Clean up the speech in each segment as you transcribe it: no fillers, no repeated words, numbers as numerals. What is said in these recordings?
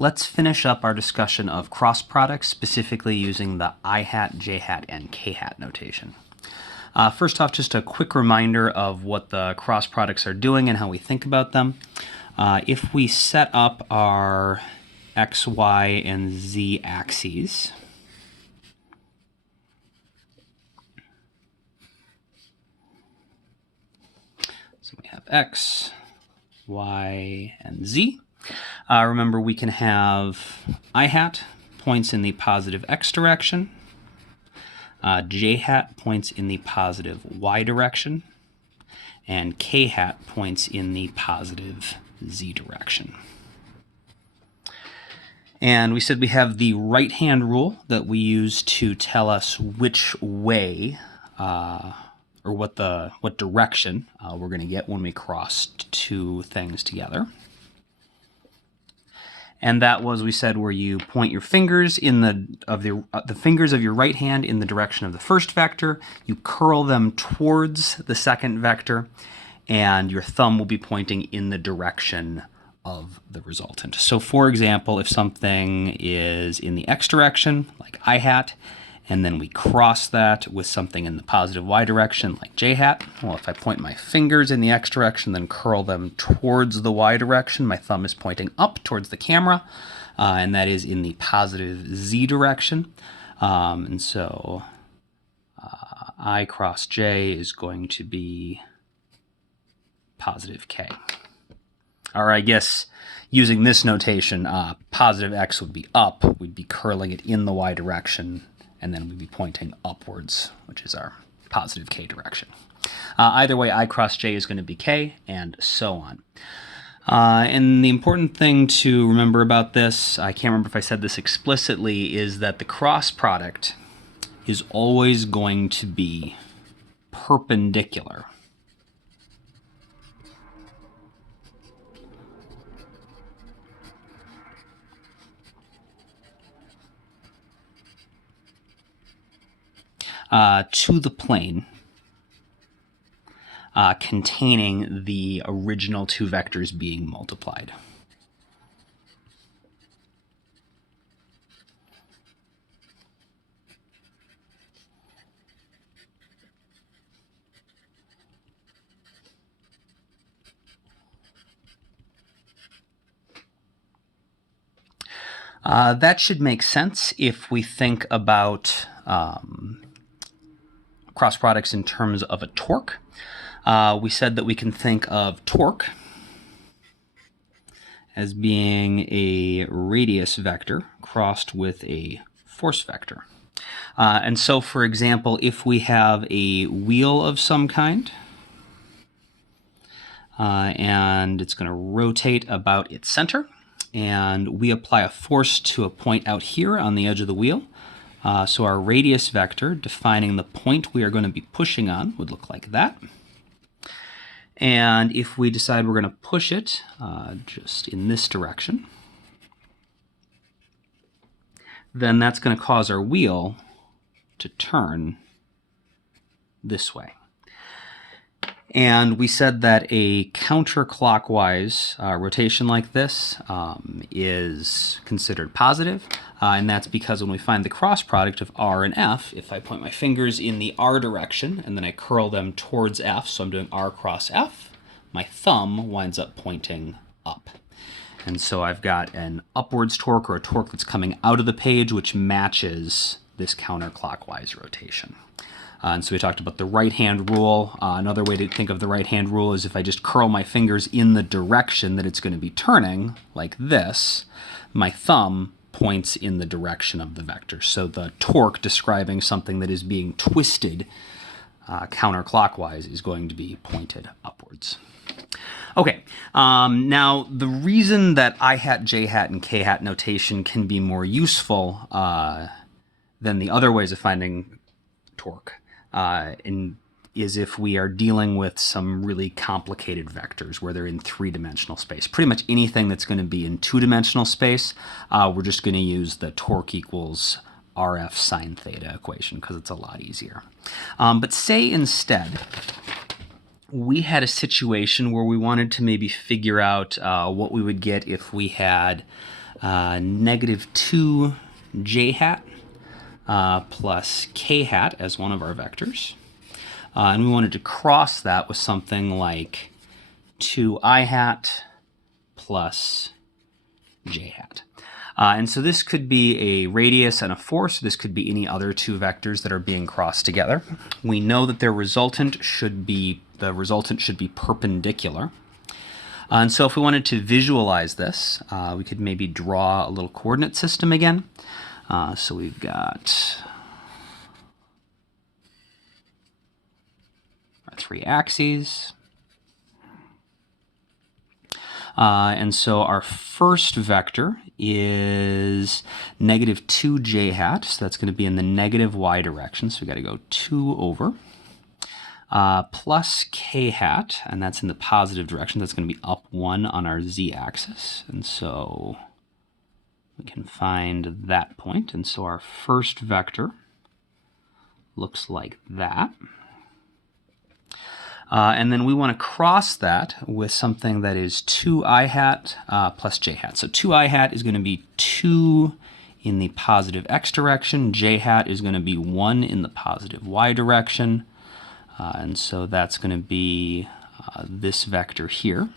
let's finish up our discussion of cross products, specifically using the I hat, j hat, and k hat notation. First off, just a quick reminder of what the cross products are doing and how we think about them. If we set up our x, y, and z axes, so we have x, y, and z. Remember, we can have I hat points in the positive x direction, j hat points in the positive y direction, and k hat points in the positive z direction. And we said we have the right-hand rule that we use to tell us which way or what direction we're going to get when we cross two things together. And that was, we said, where you point your fingers in the fingers of your right hand in the direction of the first vector, you curl them towards the second vector, and your thumb will be pointing in the direction of the resultant. So for example, if something is in the x direction, like I hat, and then we cross that with something in the positive y direction, like j hat, well, if I point my fingers in the x direction, then curl them towards the y direction, my thumb is pointing up towards the camera, and that is in the positive z direction. And so I cross j is going to be positive k. Or I guess using this notation, positive x would be up, we'd be curling it in the y direction, and then we'd be pointing upwards, which is our positive k direction. Either way, I cross j is going to be k, and so on. And the important thing to remember about this, I can't remember if I said this explicitly, is that the cross product is always going to be perpendicular to the plane containing the original two vectors being multiplied. That should make sense if we think about cross products in terms of a torque. We said that we can think of torque as being a radius vector crossed with a force vector. And so, for example, if we have a wheel of some kind, and it's going to rotate about its center, and we apply a force to a point out here on the edge of the wheel, so our radius vector defining the point we are going to be pushing on would look like that. And if we decide we're going to push it just in this direction, then that's going to cause our wheel to turn this way. And we said that a counterclockwise rotation like this is considered positive, and that's because when we find the cross product of r and f, if I point my fingers in the r direction and then I curl them towards f, so I'm doing r cross f, my thumb winds up pointing up. And so I've got an upwards torque, or a torque that's coming out of the page, which matches this counterclockwise rotation. And so we talked about the right-hand rule. Another way to think of the right-hand rule is if I just curl my fingers in the direction that it's going to be turning, like this, my thumb points in the direction of the vector. So the torque describing something that is being twisted counterclockwise is going to be pointed upwards. Okay, now the reason that I hat, j hat, and k hat notation can be more useful than the other ways of finding torque is if we are dealing with some really complicated vectors where they're in three-dimensional space. Pretty much anything that's going to be in two-dimensional space, we're just going to use the torque equals RF sine theta equation because it's a lot easier. But say instead we had a situation where we wanted to maybe figure out what we would get if we had negative 2 j hat plus k hat as one of our vectors. And we wanted to cross that with something like 2I hat plus j hat. And so this could be a radius and a force. So this could be any other two vectors that are being crossed together. We know that the resultant should be perpendicular. And so if we wanted to visualize this, we could maybe draw a little coordinate system again. So we've got our three axes. And so our first vector is negative 2 j hat, so that's going to be in the negative y direction, so we got to go 2 over, plus k hat, and that's in the positive direction, that's going to be up 1 on our z-axis, and so we can find that point, and so our first vector looks like that. And then we want to cross that with something that is 2I hat plus j hat. So 2I hat is going to be 2 in the positive x direction. J hat is going to be 1 in the positive y direction. And so that's going to be this vector here.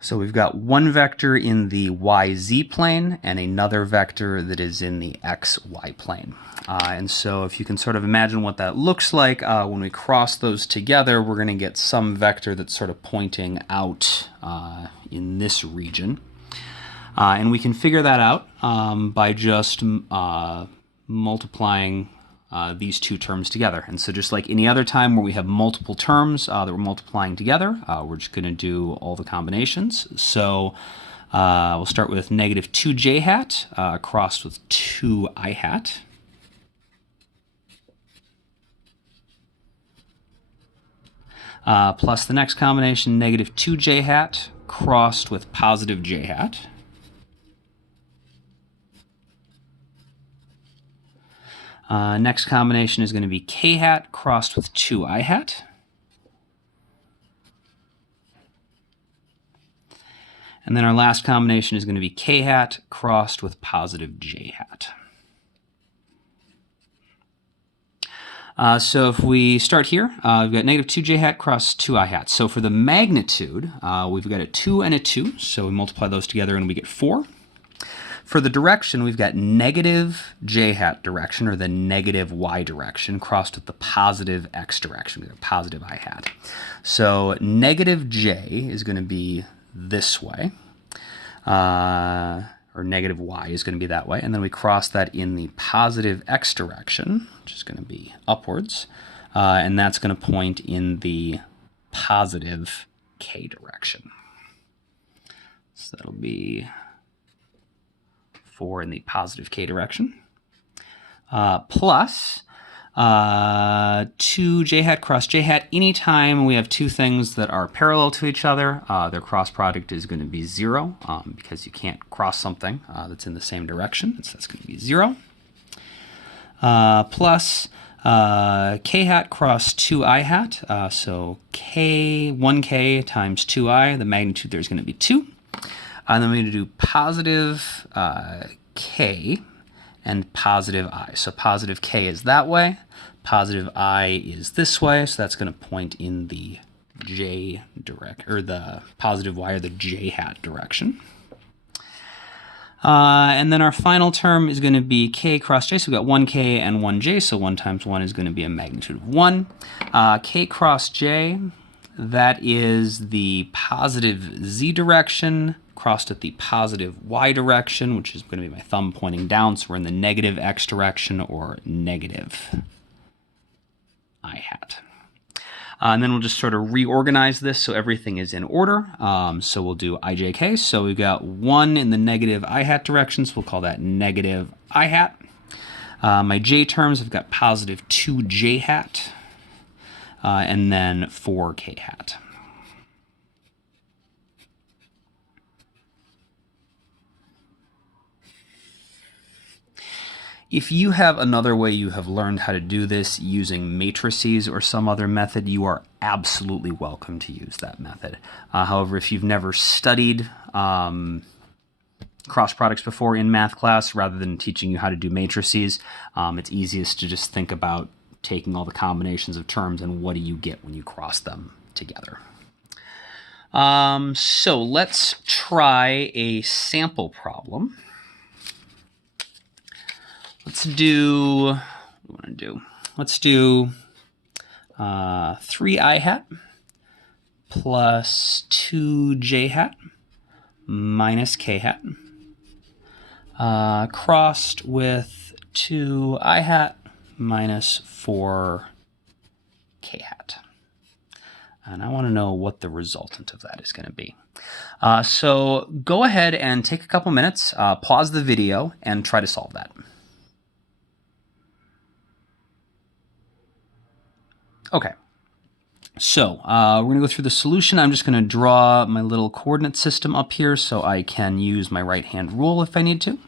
So we've got one vector in the yz plane and another vector that is in the xy plane. And so if you can sort of imagine what that looks like, when we cross those together, we're going to get some vector that's sort of pointing out in this region. And we can figure that out by just multiplying these two terms together. And so just like any other time where we have multiple terms that we're multiplying together, we're just going to do all the combinations. So we'll start with negative 2 j hat crossed with 2I hat. Plus the next combination, negative 2 j hat crossed with positive j hat. Next combination is going to be k hat crossed with 2I hat. And then our last combination is going to be k hat crossed with positive j hat. So if we start here, we've got negative 2 j hat cross 2I hat. So for the magnitude, we've got a 2 and a 2. So we multiply those together and we get 4. For the direction, we've got negative j hat direction, or the negative y direction, crossed with the positive x direction, we have positive I hat. So negative j is going to be this way, or negative y is going to be that way, and then we cross that in the positive x direction, which is going to be upwards, and that's going to point in the positive k direction. So that'll be 4 in the positive k direction, plus 2 j hat cross j hat. Anytime we have two things that are parallel to each other, their cross product is going to be 0, because you can't cross something that's in the same direction, so that's going to be 0. Plus k hat cross 2I hat, so 1k times 2I, the magnitude there is going to be 2. And then we're going to do positive k and positive I. So positive k is that way, positive I is this way, so that's going to point in the j direct, or the positive y, or the j hat direction. And then our final term is going to be k cross j, so we've got 1k and 1j, so 1 times 1 is going to be a magnitude of 1. K cross j, that is the positive z direction, crossed at the positive y direction, which is going to be my thumb pointing down, so we're in the negative x direction, or negative I hat. And then we'll just sort of reorganize this so everything is in order. So we'll do ijk. So we've got 1 in the negative I hat direction, so we'll call that negative I hat. My j terms, I've got positive 2 j hat, and then 4 k hat. If you have another way you have learned how to do this using matrices or some other method, you are absolutely welcome to use that method. However, if you've never studied cross products before in math class, rather than teaching you how to do matrices, it's easiest to just think about taking all the combinations of terms and what do you get when you cross them together. So let's try a sample problem. Let's do, let's do 3i hat plus 2j hat minus k hat crossed with 2i hat minus 4k hat. And I want to know what the resultant of that is going to be. So go ahead and take a couple minutes, pause the video, and try to solve that. Okay, so we're going to go through the solution. I'm just going to draw my little coordinate system up here so I can use my right-hand rule if I need to.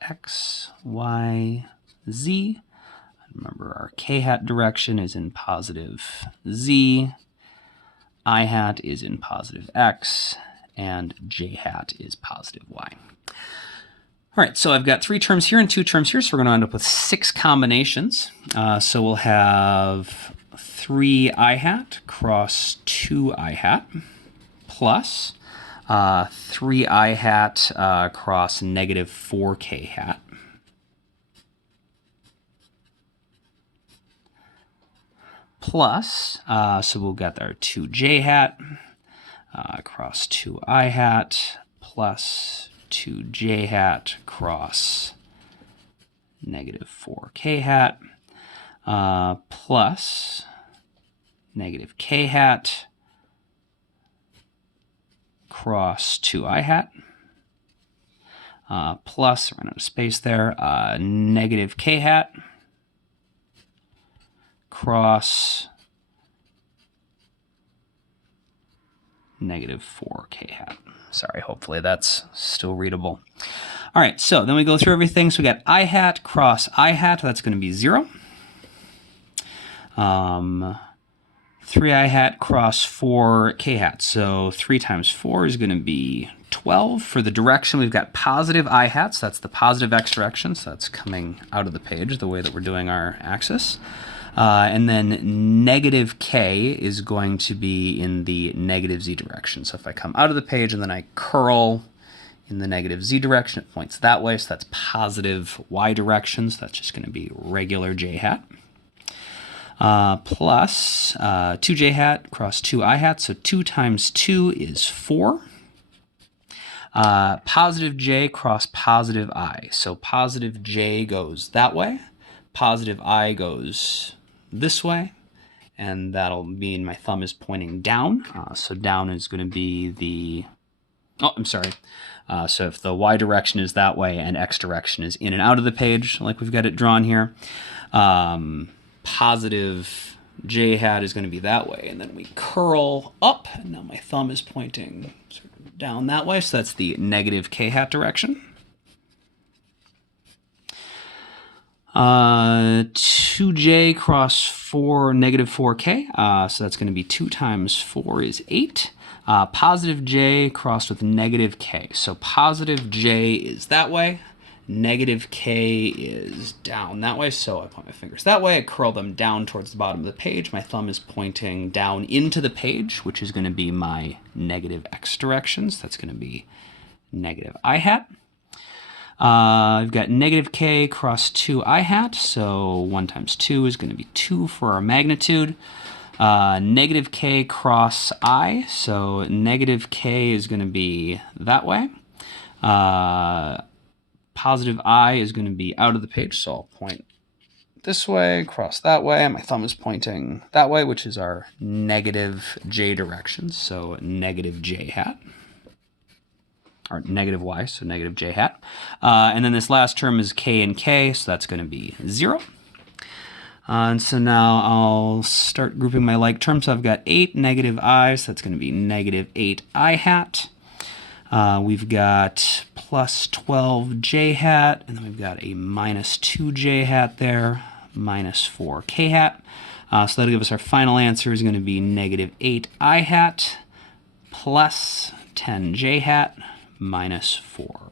X, Y, Z. Remember, our k hat direction is in positive z, I hat is in positive x, and j hat is positive y. All right, so I've got 3 terms here and 2 terms here, so we're going to end up with 6 combinations. So we'll have 3i hat cross 2i hat plus 3i hat cross negative 4k hat plus, so we'll get our 2j hat cross 2i hat plus 2j hat cross negative 4k hat plus negative k hat cross 2i hat plus, ran out of space there, negative k hat cross negative 4k hat. Sorry, hopefully that's still readable. All right, so then we go through everything. So we got I hat cross I hat, that's going to be 0. 3i hat cross 4k hat. So 3 times 4 is going to be 12. For the direction, we've got positive I hat, so that's the positive x direction, so that's coming out of the page the way that we're doing our axis. And then negative k is going to be in the negative z direction. So if I come out of the page and then I curl in the negative z direction, it points that way. So that's positive y direction. So that's just going to be regular j hat. Plus 2j hat cross 2i hat. So 2 times 2 is 4. Positive j cross positive I. So positive j goes that way. Positive I goes this way, and that'll mean my thumb is pointing down. So down is going to be the, oh, I'm sorry. So if the y direction is that way and x direction is in and out of the page, like we've got it drawn here, positive j hat is going to be that way, and then we curl up, and now my thumb is pointing sort of down that way, so that's the negative k hat direction. 2j cross 4, negative 4k, so that's going to be 2 times 4 is 8. Positive j crossed with negative k, so positive j is that way, negative k is down that way, so I point my fingers that way, I curl them down towards the bottom of the page, my thumb is pointing down into the page, which is going to be my negative x directions, that's going to be negative I hat. I've got negative k cross 2i hat, so 1 times 2 is going to be 2 for our magnitude. Negative k cross I, so negative k is going to be that way. Positive I is going to be out of the page, so I'll point this way, cross that way, and my thumb is pointing that way, which is our negative j direction, so negative j hat. Or negative y, so negative j hat. And then this last term is k and k, so that's going to be 0. And so now I'll start grouping my like terms. So I've got 8 negative I, so that's going to be negative 8 I hat. We've got plus 12j hat, and then we've got a minus 2j hat there, minus 4k hat. So that'll give us our final answer is going to be negative 8i hat plus 10j hat minus 4.